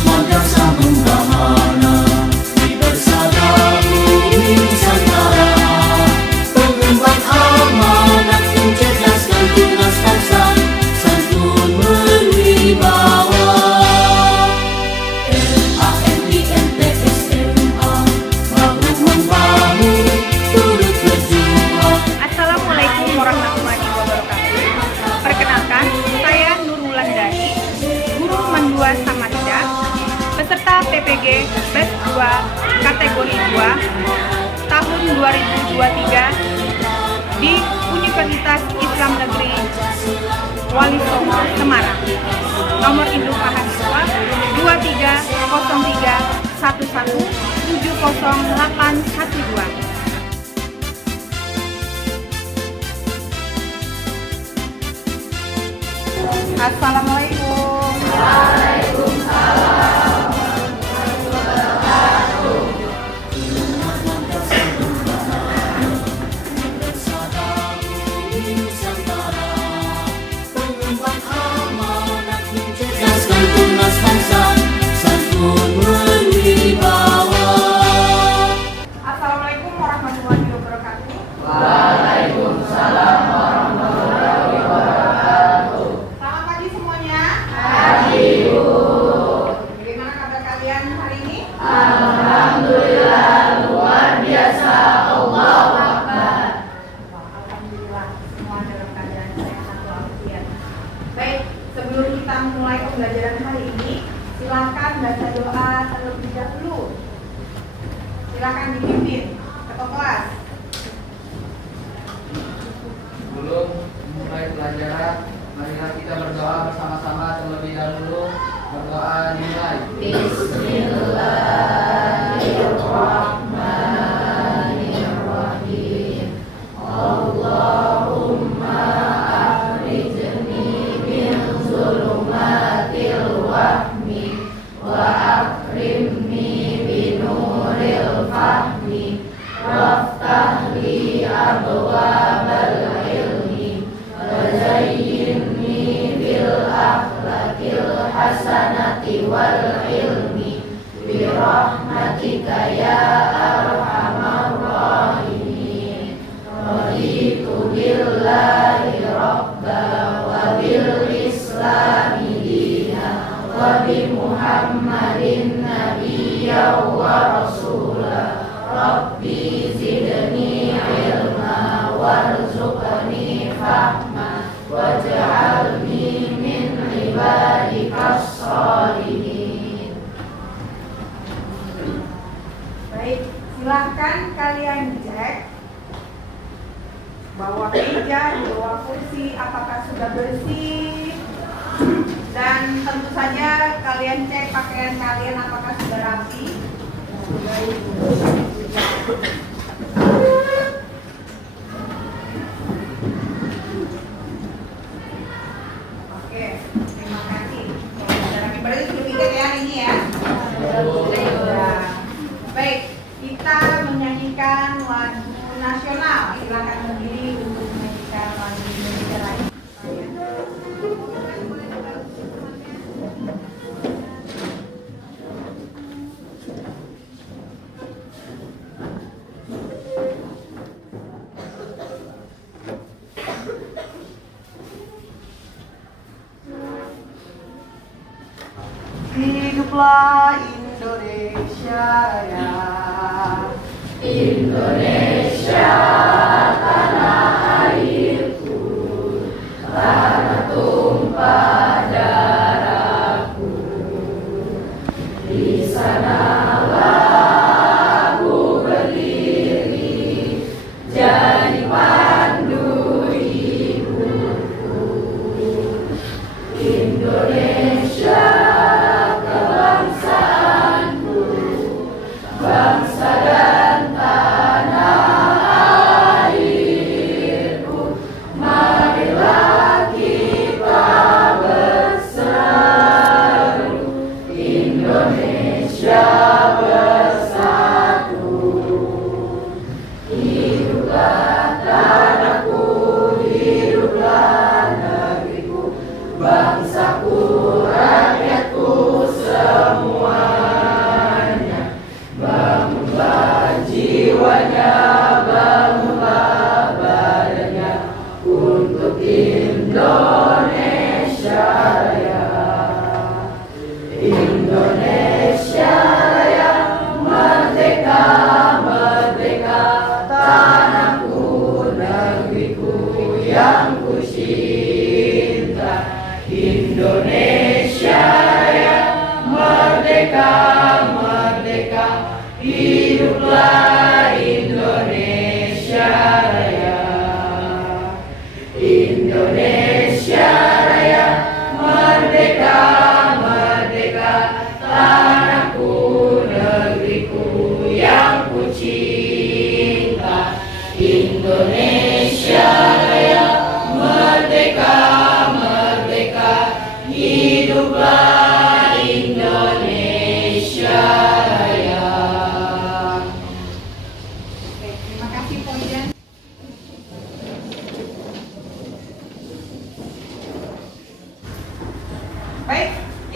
madrasah membahana di bersada bumi Nusantara, pengemban amanat mencerdaskan tunas bangsa, santun berwibawa. LANIMTSMA bahu membahu turut berjuang. Assalamualaikum warahmatullahi wabarakatuh. Perkenalkan, saya Nurwulandari, guru Mandua Samarinda, peserta PPG Batch 2 kategori 2 tahun 2023 di Universitas Islam Negeri Wali Songo, Semarang. Nomor induk mahasiswa 230311700812. Assalamualaikum. Pengemban amanat mencerdaskan tunas bangsa, santun berwibawa. Assalamualaikum warahmatullahi wabarakatuh. Waalaikumsalam warahmatullahi wabarakatuh. Selamat pagi semuanya. Pagi, Bu. Bagaimana kabar kalian hari ini? Alhamdulillah, luar biasa. Allahu Akbar. Alhamdulillah, semua dalam keadaan sehat walafiat. Baik, sebelum kita memulai pembelajaran hari ini, silakan baca doa terlebih dahulu. Silakan dipimpin ketua kelas. Sebelum mulai pelajaran, marilah kita berdoa bersama-sama terlebih dahulu. Berdoa dimulai. Bismillahirrahmanirrahim. Allahumma akhrijni min zulumatil wahmi wa akrimni binuril fahmi waftah li abwabal ilmi wa zayyinni bil akhlaqil hasanati wal ilmi bi rahmatika ya arhamar rahimin. Raditu billahi rabba wa bil islami dina wa bi muhammadin nabiyya wa rasula. Rabbi zidni ilma warzuqni fahma waj'alni min ibadikas sholihin. Baik, silakan kalian cek bahwa meja, bahwa kursi apakah sudah bersih, dan tentu saja kalian cek pakaian kalian apakah sudah rapi. Oke, terima kasih. Kalau sudah rapi berarti sudah piket ya ini ya. Sudah. Baik, kita menyanyikan lagu nasional. Silakan berdiri untuk menyanyikan lagu Indonesia Raya. Hiduplah Indonesia Raya. Indonesia tanah airku, tanah tumpah darahku. Di sanalah aku berdiri, jadi pandu hidupku. Indonesia kebangsaanku, bangsa dan tanah airku. Marilah kita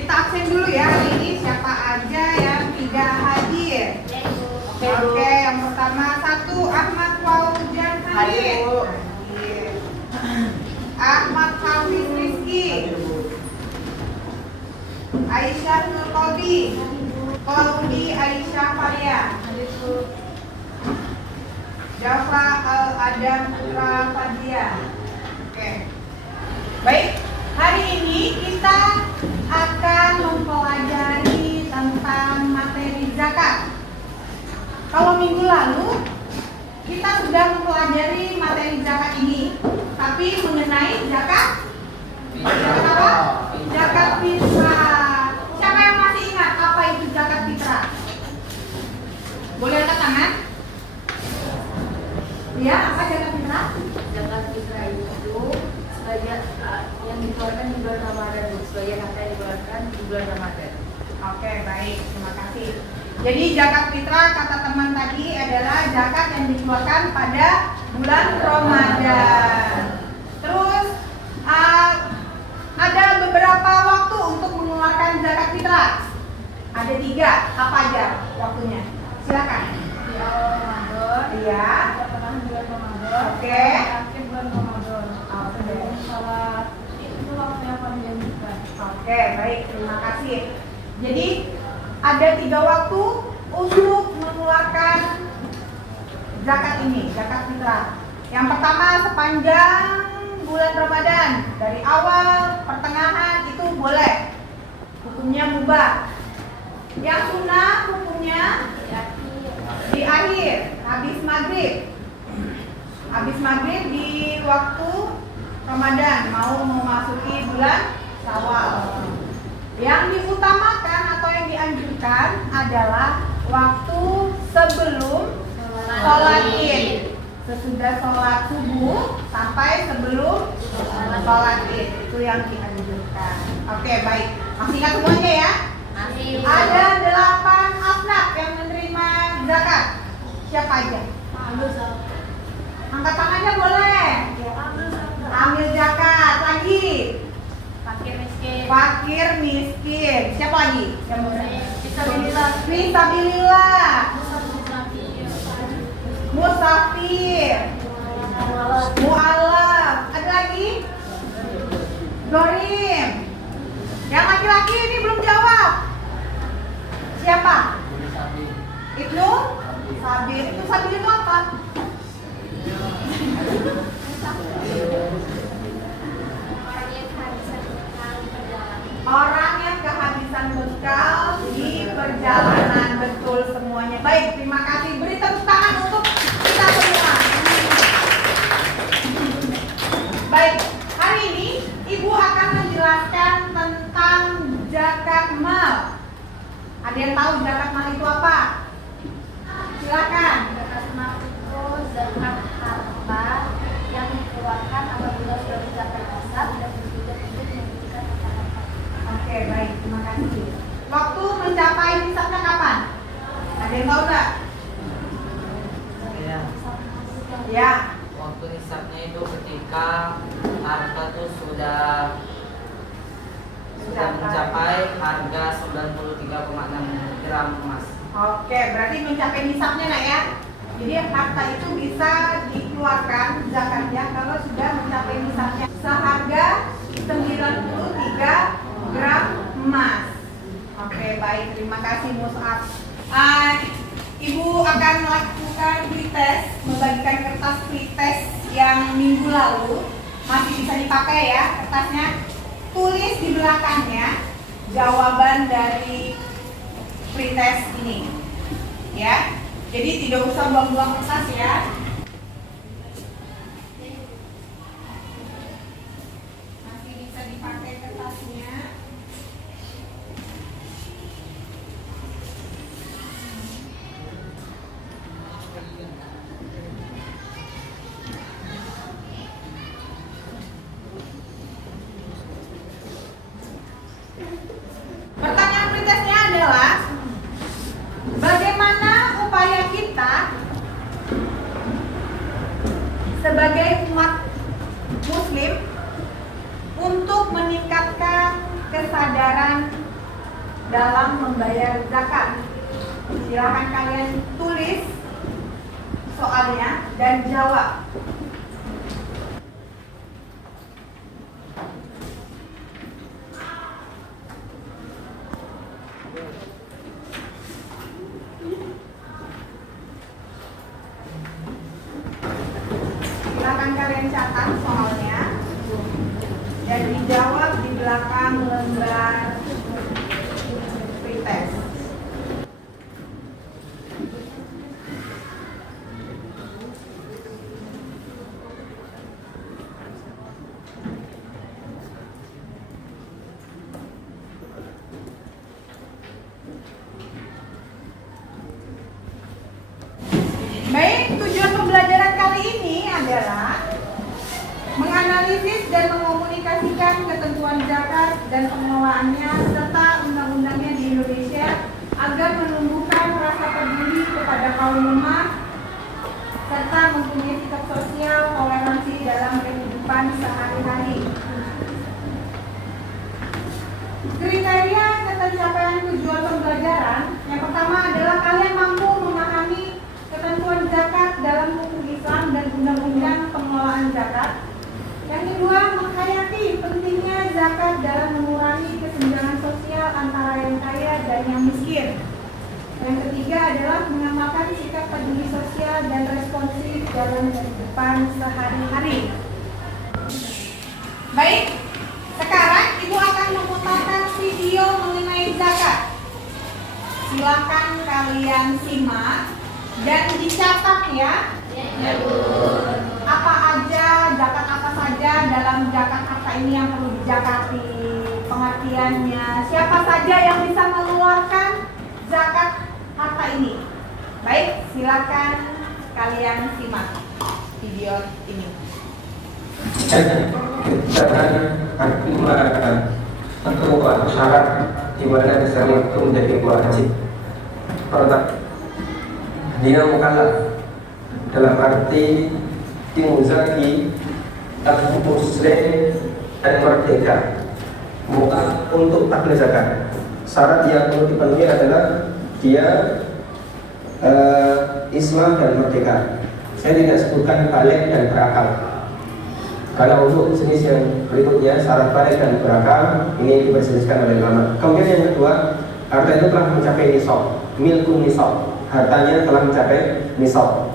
kita absen dulu ya hari ini. Siapa aja yang tidak hadir? Oke, yang pertama 1 Ahmad Fauzian hadir. Hadir. Ahmad Hafiz Rizky. Aisyah Nur Kolbi. Kolbi Aisyah Faria. Jafra Al Adam Pura Fadia. Oke. Baik, hari ini kita akan mempelajari tentang materi zakat. Kalau minggu lalu kita sudah mempelajari materi zakat ini, tapi mengenai zakat apa? Zakat fitrah. Siapa yang masih ingat apa itu zakat fitrah? Boleh angkat tangan? Ya, apa zakat fitrah? Zakat fitrah itu sebagian yang dikeluarkan di bulan Ramadan, sebagian harta yang dikeluarkan di bulan Ramadan. Oke, baik, terima kasih. Jadi zakat fitrah kata teman tadi adalah zakat yang dikeluarkan pada bulan Ramadan. Terus ada beberapa waktu untuk mengeluarkan zakat fitrah. Ada 3, apa aja waktunya? Silakan. Di awal Ramadan, Iya. pertengahan bulan Ramadan, Oke. akhir bulan Ramadan. Oke. Salat itu waktu yang paling dianjurkan. Oke, baik, terima kasih. Jadi ada 3 waktu untuk mengeluarkan zakat ini, zakat fitrah. Yang pertama sepanjang bulan Ramadan, dari awal, pertengahan itu boleh, hukumnya mubah. Yang sunnah hukumnya di akhir, habis maghrib. Habis maghrib di waktu Ramadan, mau memasuki bulan Syawal. Yang diutamakan atau yang dianjurkan adalah waktu sebelum sholat Id. Sesudah sholat subuh sampai sebelum sholat Id, itu yang dianjurkan. Oke, baik. Masih ingat semuanya ya? Masih. Ada 8 asnaf yang menerima zakat. Siapa aja? Angkat tangannya boleh. Ambil zakat. Lagi. Fakir miskin. Fakir miskin. Siapa lagi? Yang boleh? Fisabilillah. Fisabilillah. Musafir. Mu'alaf. Ada lagi? Gorim. Yang laki-laki ini belum jawab. Siapa? Ibnu Sabir. Itu Sabir itu apa? Orang yang kehabisan bekal di perjalanan. Betul semuanya. Baik, terima kasih. Beri tepuk tangan untuk kita semua. Baik, hari ini Ibu akan menjelaskan tentang zakat mal. Ada yang tahu zakat mal itu apa? Silakan. Zakat mal itu zakat harta yang dikeluarkan apabila sudah mencapai nisab dan tidak untuk menunjukkan harta. Oke, baik, terima kasih. Waktu mencapai nisabnya kapan? Ada yang tahu nggak? Ya, Ya, waktu nisabnya itu ketika harta tuh sudah mencapai harga 93,6 gram emas. oke, berarti mencapai nisabnya nak ya. Jadi harta itu bisa dikeluarkan zakatnya kalau sudah mencapai nisabnya seharga 93 gram emas. Oke, baik, terima kasih Mus'ab. Ibu akan melakukan pretest, membagikan kertas pretest yang minggu lalu. Masih bisa dipakai ya kertasnya. Tulis di belakangnya jawaban dari pretest ini. Ya. Jadi tidak usah buang-buang kertas ya. Masih bisa dipakai kertasnya. Pertanyaan pretestnya adalah bagaimana upaya kita dalam membayar zakat? Silakan kalian tulis soalnya dan jawab. Silakan kalian catat soalnya dan dijawab di belakang lembar pretest. Baik, tujuan pembelajaran kali ini adalah menganalisis dan mengomunikasikan ketentuan zakat dan pengelolaannya serta undang-undangnya di Indonesia agar menumbuhkan rasa peduli kepada kaum lemah serta mempunyai sikap sosial toleransi dalam kehidupan sehari-hari. Kriteria ketercapaian tujuan pembelajaran yang pertama adalah kalian mampu memahami ketentuan zakat dalam hukum Islam dan undang-undang pengelolaan zakat. Yang kedua, menghayati pentingnya zakat dalam mengurangi kesenjangan sosial antara yang kaya dan yang miskin. Yang ketiga adalah mengamalkan sikap peduli sosial dan responsif dalam kehidupan sehari-hari. Baik, sekarang Ibu akan memutarkan video mengenai zakat. Silakan kalian simak dan dicatat ya. Apa aja, zakat apa saja dalam zakat harta ini yang perlu dizakati, pengertiannya, siapa saja yang bisa mengeluarkan zakat harta ini. Baik, silakan kalian simak video ini. Ketentuan syarat di mana Islam itu menjadi wajib. Pertama, dia mukallaf dalam arti dimuzaki dan muslim dan merdeka, bukan untuk taklid zakat. Syarat yang perlu dipenuhi adalah dia Islam dan merdeka. Saya tidak sebutkan balik dan berakal. Kalau untuk jenis yang berikutnya, syarat balik dan berakal, ini diperselisihkan oleh ulama. Kemudian yang kedua, harta itu telah mencapai nisab, milku nisab, hartanya telah mencapai nisab.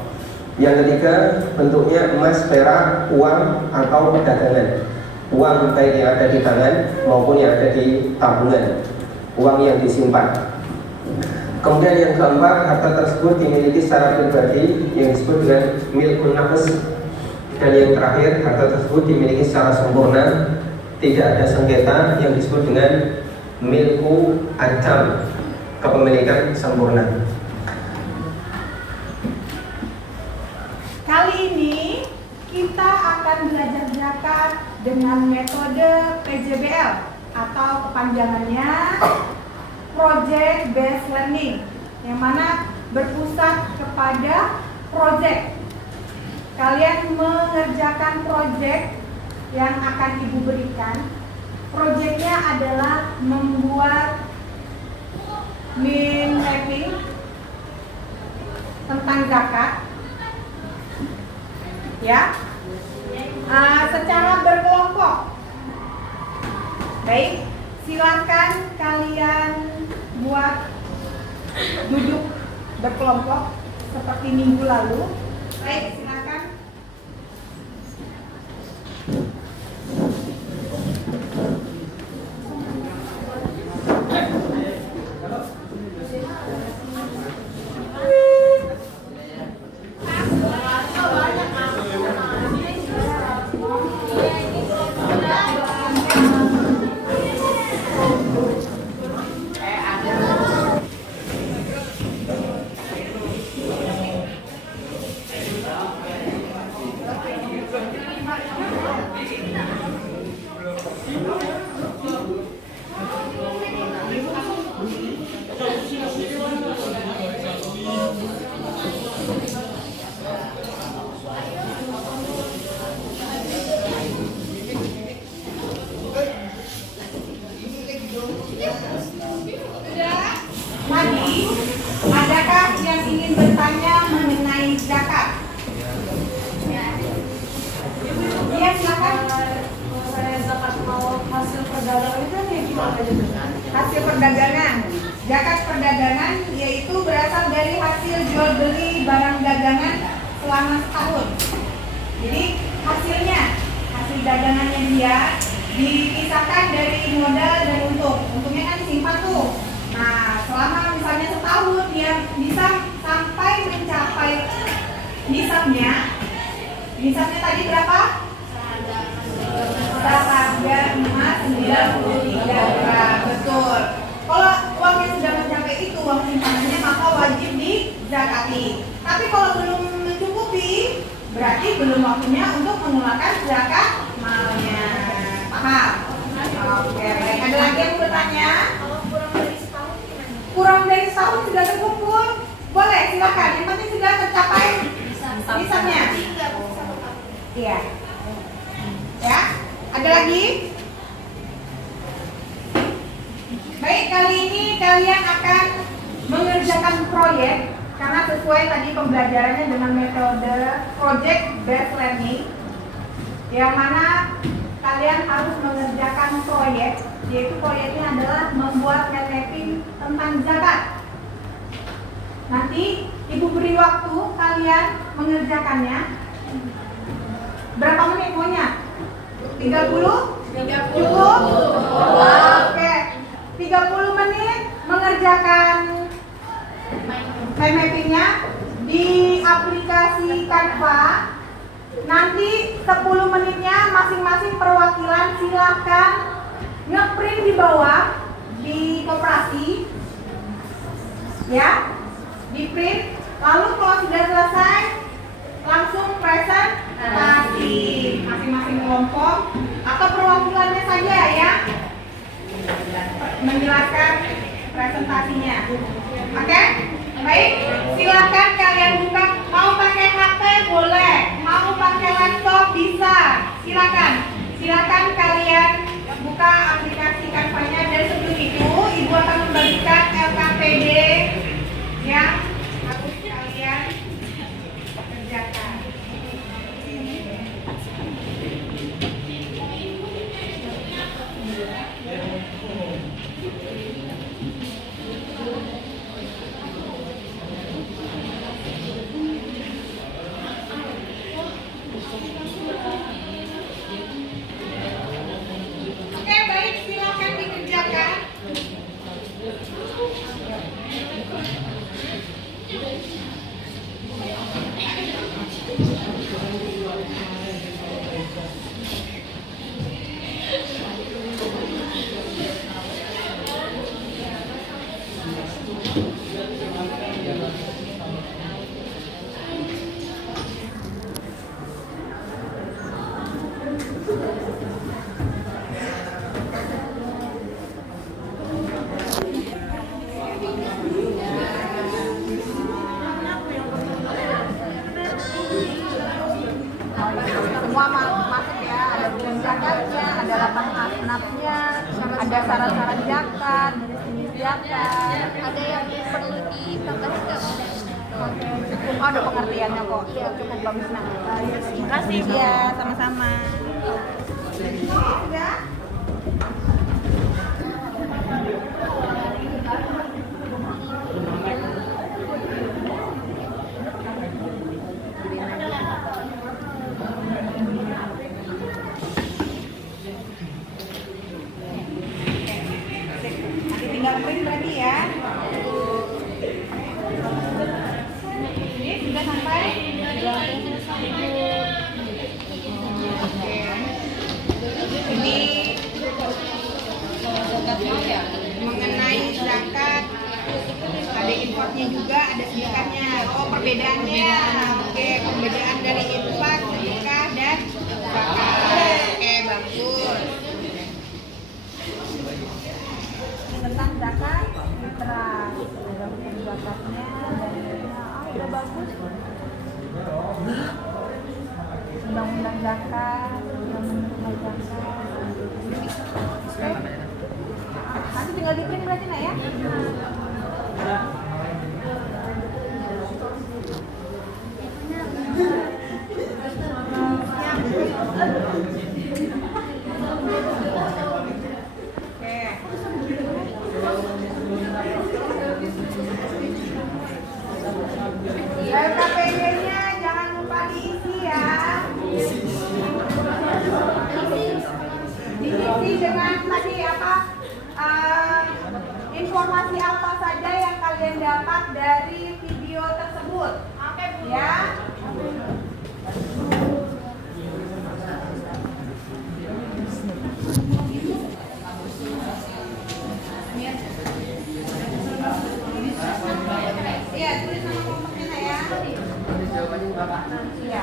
Yang ketiga, bentuknya emas, perak, uang atau perdagangan. Uang baik yang ada di tangan maupun yang ada di tabungan, uang yang disimpan. Kemudian yang keempat, harta tersebut dimiliki secara pribadi yang disebut dengan milkun nafs. Dan yang terakhir, harta tersebut dimiliki secara sempurna, tidak ada sengketa yang disebut dengan milku ajam, kepemilikan sempurna. Kali ini kita akan belajar zakat dengan metode PJBL atau kepanjangannya Project Based Learning, yang mana berpusat kepada project. Kalian mengerjakan project yang akan Ibu berikan. Projectnya adalah membuat mind mapping tentang zakat, ya, secara berkelompok. Baik, silakan kalian buat duduk berkelompok seperti minggu lalu. Baik, silakan. perdagangan. Zakat perdagangan yaitu berasal dari hasil jual beli barang dagangan selama setahun. Jadi hasilnya, hasil dagangannya dia dipisahkan dari modal dan untung. Untungnya kan disimpan tuh. Nah, selama misalnya setahun dia bisa sampai mencapai nisabnya. Nisabnya tadi berapa? Seharga emas 93 gram. Betul. Kalau uangnya sudah mencapai itu, uang simpanannya, maka wajib dizakati. Tapi kalau belum mencukupi, berarti belum waktunya untuk mengeluarkan zakat malnya. Paham? Oke, baik. Ada lagi yang bertanya? Kurang dari setahun sudah terkumpul? Boleh, silakan. Yang penting sudah tercapai nisabnya. Iya. Ya, ada lagi? Baik, kali ini kalian akan mengerjakan proyek karena sesuai tadi pembelajarannya dengan metode project based learning, yang mana kalian harus mengerjakan proyek, yaitu proyeknya adalah membuat mind mapping tentang zakat. Nanti ibu beri waktu kalian mengerjakannya. Berapa menit maunya? 30? Cukup? Oke. 30 menit mengerjakan mind mappingnya di aplikasi Canva. Nanti 10 menitnya masing-masing perwakilan silahkan ngeprint di bawah di koperasi, ya, di print. Lalu kalau sudah selesai langsung presentasi masing-masing kelompok atau perwakilannya saja ya menjelaskan presentasinya. Oke? Baik, silakan kalian buka. Mau pakai HP boleh, mau pakai laptop bisa. Silakan kalian buka aplikasi Canva-nya. Dan sebelum itu ibu akan membagikan LKPD yang harus kalian kerjakan. Oke, baik, silakan dikerjakan. Semua masuk ya, ada rukun zakatnya, ada 8 asnafnya, ada syarat-syarat zakat, jenis zakat. Ada yang perlu ditambah juga. Cukup, ada pengertiannya kok. Cukup bagus nah. Terima kasih. Ya, sama-sama. Sudah? Tinggal print berarti ya. Ini sudah sampai. Oke. Ini mengenai zakat, ada importnya juga, ada sedekahnya. Oh, perbedaannya. Oke, perbedaan dari infak, sedekah dan zakat. Oke, bagus. Tentang zakat fitrah, ada hukum zakatnya dan udah bagus. Undang-undang zakat, undang-undang zakat. Oke. Nanti tinggal di print berarti nak ya. Oke. informasi apa saja yang kalian dapat dari video tersebut? Ya. Iya, tulis nama kelompoknya ya. Jawabannya Bapak. Iya.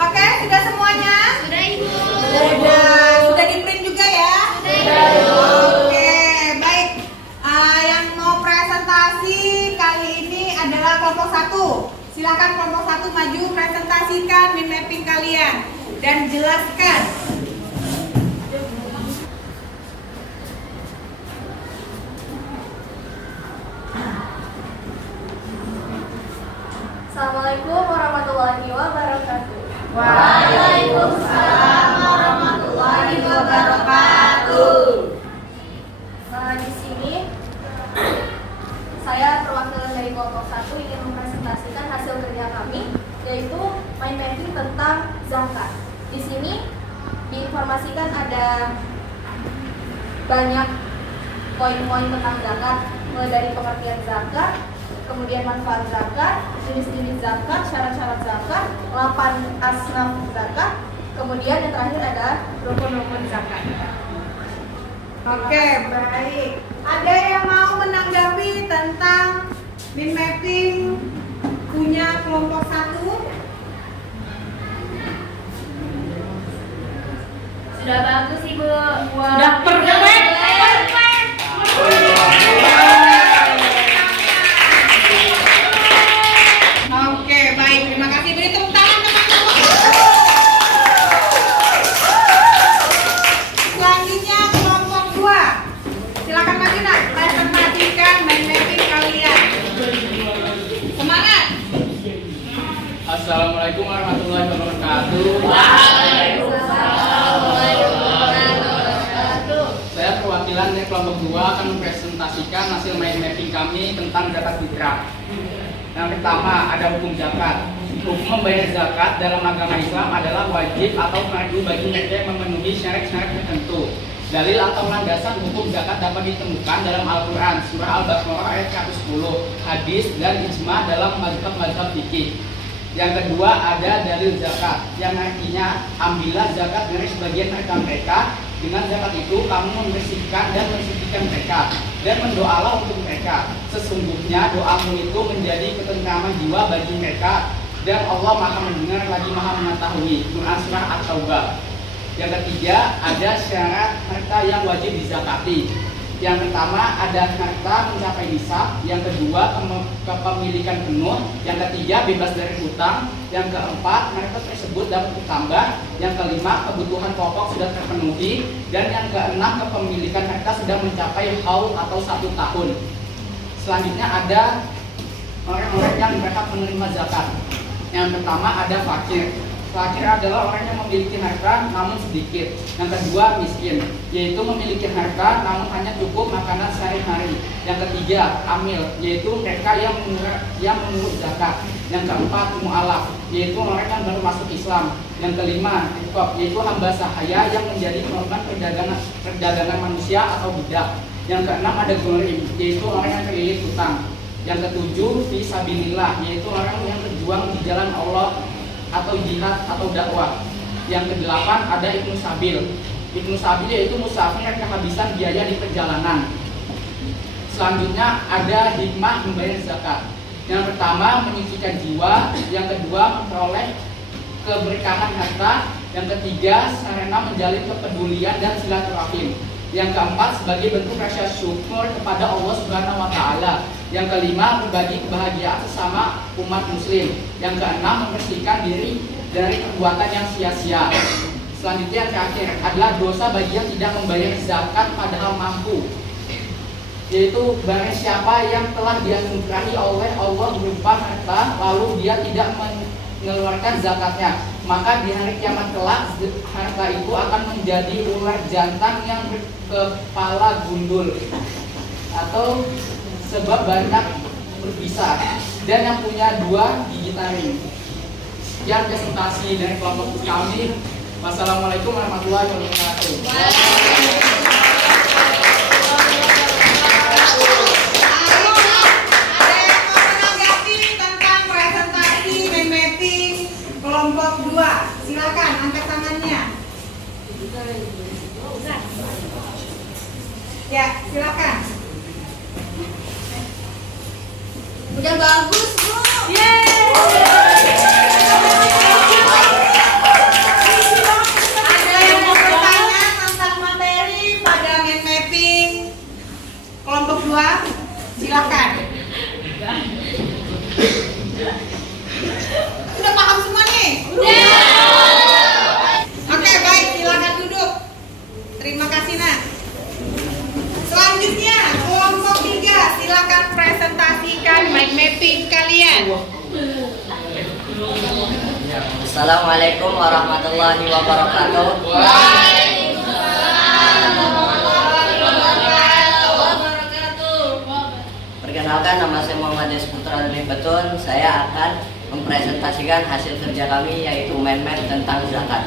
Oke, sudah semuanya? Sudah, Ibu. Sudah di print juga ya? Sudah. Oke, baik. Yang mau presentasi kali ini adalah kelompok 1. Silakan kelompok 1 maju presentasikan mind mapping kalian dan jelaskan. Assalamualaikum warahmatullahi wabarakatuh. Waalaikumsalam warahmatullahi wabarakatuh. Di sini saya perwakilan dari kelompok 1 ingin mempresentasikan hasil kerja kami, yaitu mind mapping tentang zakat. Di sini diinformasikan ada banyak poin-poin tentang zakat, mulai dari pengertian zakat, kemudian manfaat zakat, jenis-jenis zakat, syarat-syarat zakat, 8 asnaf zakat, kemudian yang terakhir ada rukun-rukun zakat. Oke, baik. Ada yang mau menanggapi tentang mind mapping punya kelompok 1? Sudah bagus, Ibu. Sudah perfect. Oke, baik. Terima kasih. Beri tepuk tangan teman-teman. Selanjutnya kelompok 2. Silakan maju nak, presentasikan mind mapping kalian. Semangat. Assalamualaikum warahmatullahi wabarakatuh. Saya perwakilan dari kelompok 2 akan mempresentasikan hasil mind mapping kami tentang zakat fitrah. Yang pertama ada hukum zakat. Hukum membayar zakat dalam agama Islam adalah wajib atau fardu bagi mereka yang memenuhi syarat-syarat tertentu. Dalil atau landasan hukum zakat dapat ditemukan dalam Al-Quran, surah Al-Baqarah ayat 110, hadis dan ijma dalam mazhab fikih. Yang kedua ada dalil zakat, yang artinya ambillah zakat dari sebagian harta mereka. Dengan zakat itu kamu membersihkan dan mensucikan mereka dan mendoalah untuk mereka. Sesungguhnya doamu itu menjadi ketentraman jiwa bagi mereka dan Allah Maha mendengar lagi Maha mengetahui. Quran surah At-Taubah. Yang ketiga ada syarat harta yang wajib dizakati. Yang pertama ada harta mencapai nisab, yang kedua kepemilikan penuh, yang ketiga bebas dari hutang, yang keempat harta tersebut dapat ditambah, yang kelima kebutuhan pokok sudah terpenuhi, dan yang keenam kepemilikan harta sudah mencapai haul atau 1 tahun. Selanjutnya ada orang-orang yang berhak menerima zakat. Yang pertama ada fakir. Fakir adalah orang yang memiliki harta namun sedikit. Yang kedua miskin, yaitu memiliki harta namun hanya cukup makanan sehari-hari. Yang ketiga amil, yaitu mereka yang menurut zakat. Yang keempat mu'alaf, yaitu orang yang baru masuk Islam. Yang kelima rikab, yaitu hamba sahaya yang menjadi korban perdagangan manusia atau budak. Yang keenam ada gharim, yaitu orang yang terlilit hutang. Yang ketujuh fisabilillah, yaitu orang yang berjuang di jalan Allah atau jihad atau dakwah. Yang kedelapan ada ibnu sabil. Ibnu sabil yaitu musafir yang kehabisan biaya di perjalanan. Selanjutnya ada hikmah membayar zakat. Yang pertama menyucikan jiwa, yang kedua memperoleh keberkahan harta, yang ketiga sarana menjalin kepedulian dan silaturahim. Yang keempat sebagai bentuk rasa syukur kepada Allah Subhanahu wa taala. Yang kelima berbagi kebahagiaan sesama umat muslim. Yang keenam membersihkan diri dari perbuatan yang sia-sia. Selanjutnya yang terakhir adalah dosa bagi yang tidak membayar zakat padahal mampu, yaitu barang siapa yang telah dianugerahi oleh Allah berupa harta lalu dia tidak mengeluarkan zakatnya, maka di hari kiamat kelak harta itu akan menjadi ular jantan yang berkepala gundul atau sebab banyak berbisa dan yang punya 2 gigi taring. Sekian presentasi dari kelompok kami. Wassalamualaikum warahmatullahi wabarakatuh. Kelompok 2, silakan angkat tangannya. Ya, silakan. Udah bagus, Bu. Ada yang mau bertanya tentang materi pada mind mapping kelompok 2? Silakan. Udah paham semua nih? Oke, baik, silakan duduk. Terima kasih, Nak. Selanjutnya, kelompok 3, silakan presentasikan mind mapping kalian. Assalamualaikum warahmatullahi wabarakatuh. Perkenalkan, nama saya Muhammad Putra Betun. Saya akan mempresentasikan hasil kerja kami, yaitu mind map tentang zakat.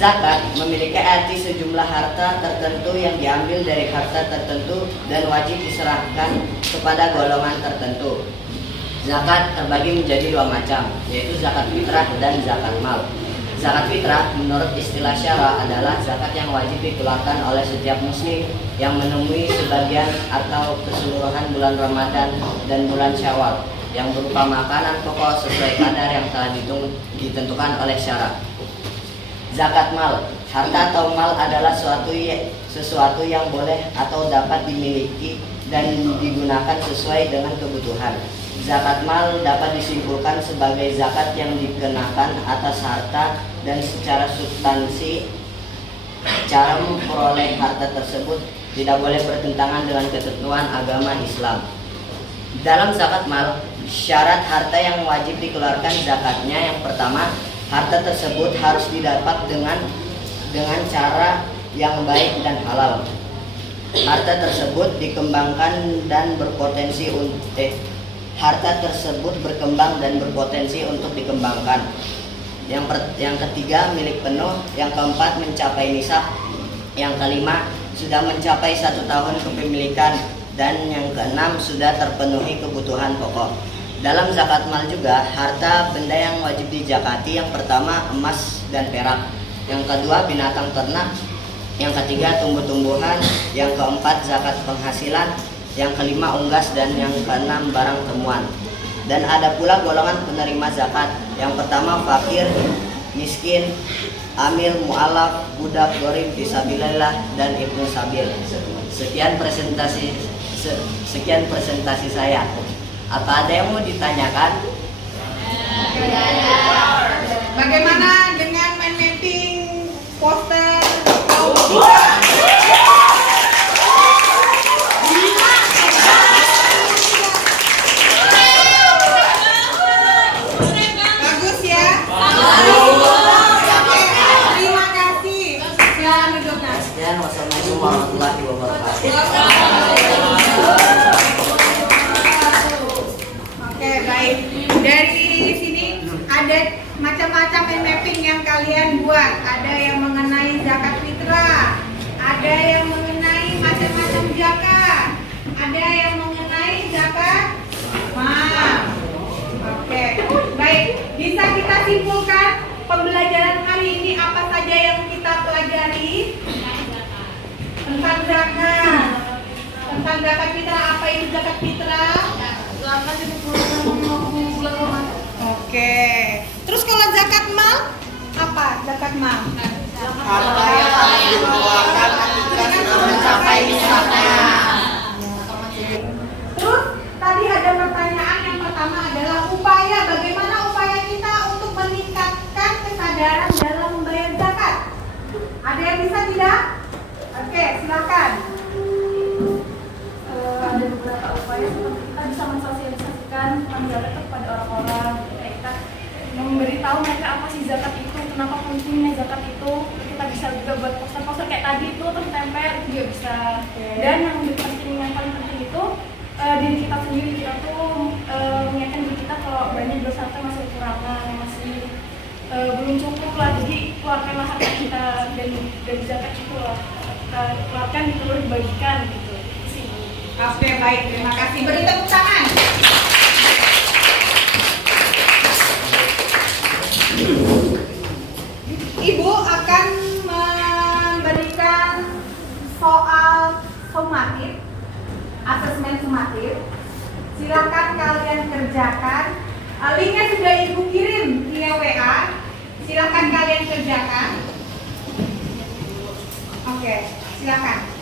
Zakat memiliki arti sejumlah harta tertentu yang diambil dari harta tertentu dan wajib diserahkan kepada golongan tertentu. Zakat terbagi menjadi 2 macam, yaitu zakat fitrah dan zakat mal. Zakat fitrah menurut istilah syara adalah zakat yang wajib dikeluarkan oleh setiap muslim yang menemui sebagian atau keseluruhan bulan Ramadan dan bulan Syawal, yang berupa makanan pokok sesuai kadar yang telah ditentukan oleh syara. Zakat mal, harta atau mal adalah sesuatu yang boleh atau dapat dimiliki dan digunakan sesuai dengan kebutuhan. Zakat mal dapat disimpulkan sebagai zakat yang dikenakan atas harta dan secara substansi cara memperoleh harta tersebut tidak boleh bertentangan dengan ketentuan agama Islam. Dalam zakat mal, syarat harta yang wajib dikeluarkan zakatnya yang pertama, harta tersebut harus didapat dengan cara yang baik dan halal. Harta tersebut dikembangkan dan berpotensi harta tersebut berkembang dan berpotensi untuk dikembangkan. Yang ketiga, milik penuh. Yang keempat, mencapai nisab. Yang kelima, sudah mencapai 1 tahun kepemilikan. Dan yang keenam, sudah terpenuhi kebutuhan pokok. Dalam zakat mal juga, harta benda yang wajib dizakati yang pertama emas dan perak, yang kedua binatang ternak, yang ketiga tumbuh-tumbuhan, yang keempat zakat penghasilan, yang kelima unggas, dan yang keenam barang temuan. Dan ada pula golongan penerima zakat, yang pertama fakir, miskin, amil, mu'alaf, budak, gharib, fisabilillah, dan ibnu sabil. Sekian presentasi saya. Apa ada yang mau ditanyakan? Bagaimana dengan mind mapping poster? Bagus ya? Oke, terima kasih. Silakan duduk, Nas. Sekian, wassalamualaikum warahmatullahi wabarakatuh. Oke, baik. Dari sini ada macam-macam mind mapping yang kalian buat. Ada yang mengenai zakat fitrah, ada yang mengenai macam-macam zakat, ada yang mengenai zakat mal. Oke, baik. Bisa kita simpulkan pembelajaran hari ini apa saja yang kita pelajari tentang zakat. Tentang zakat fitrah, apa itu zakat fitrah? Zakat itu bulan Ramadan. Oke. Terus kalau zakat mal, apa zakat mal? Harta yang harus dikeluarkan ketika sudah mencapai nisabnya. Terus tadi ada pertanyaan yang pertama adalah upaya, bagaimana upaya kita untuk meningkatkan kesadaran dalam membayar zakat? Ada yang bisa tidak? Oke, silakan. Ada beberapa upaya seperti kita bisa mensosialisasikan tentang zakat kepada orang-orang, kayak kita memberitahu mereka apa sih zakat itu, kenapa pentingnya zakat itu. Kita bisa juga buat poster-poster kayak tadi itu terus tempel, itu juga bisa. Dan yang lebih penting, yang paling penting itu diri kita sendiri. Kita tuh mengingatkan diri kita kalau banyak dosa kita masih kekurangan, masih belum cukup lah. Jadi keluarkanlah harta kita dari zakat itu lah, kita keluarkan, itu dibagikan gitu. Oke, baik, terima kasih. Beri tepuk tangan. Ibu akan memberikan soal sumatif, asesmen sumatif. Silakan kalian kerjakan. Linknya sudah Ibu kirim via WA. Silakan kalian kerjakan. Oke, silakan.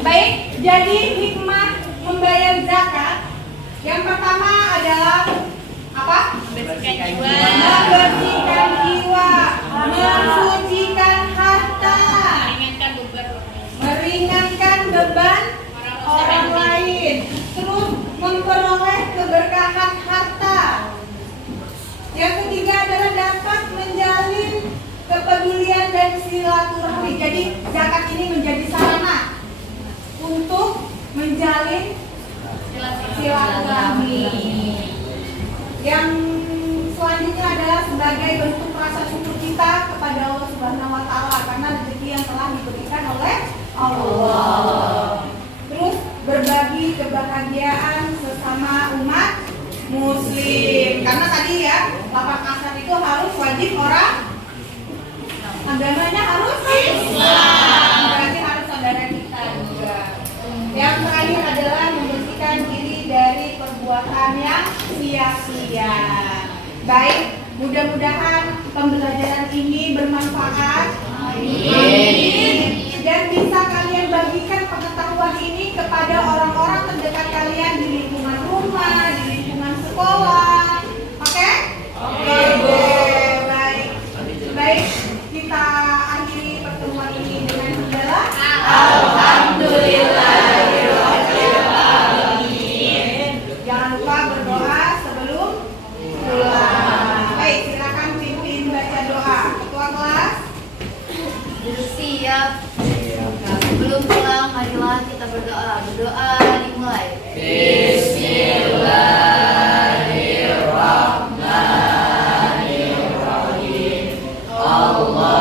Baik, jadi hikmah membayar zakat yang pertama adalah apa? Membersihkan jiwa, mensucikan harta, meringankan beban orang lain, terus memperoleh keberkahan harta. Yang ketiga adalah dapat menjalin kepedulian dan silaturahmi. Jadi zakat ini menjadi sarana untuk menjalin silaturahmi. Yang selanjutnya adalah sebagai bentuk rasa syukur kita kepada Allah Subhanahu wa taala karena rezeki yang telah diberikan oleh Allah. Terus berbagi kebahagiaan sesama umat muslim. Karena tadi ya, lapak kasar itu harus wajib orang agamanya harus Islam. Berarti harus saudara kita juga. Yang terakhir adalah membersihkan diri dari perbuatan yang sia-sia. Baik, mudah-mudahan pembelajaran ini bermanfaat. Amin. Dan bisa kalian bagikan pengetahuan ini kepada orang-orang terdekat kalian di lingkungan rumah, di lingkungan sekolah. Oke? Oke. Baik. Baik, kita akhiri pertemuan ini dengan berdoa. Alhamdulillah. Jangan lupa berdoa sebelum pulang. Baik, silakan pimpin baca doa. Ketua kelas. Siap. Sebelum pulang, marilah kita berdoa. Berdoa dimulai. Bismillahirrahmanirrahim. Allah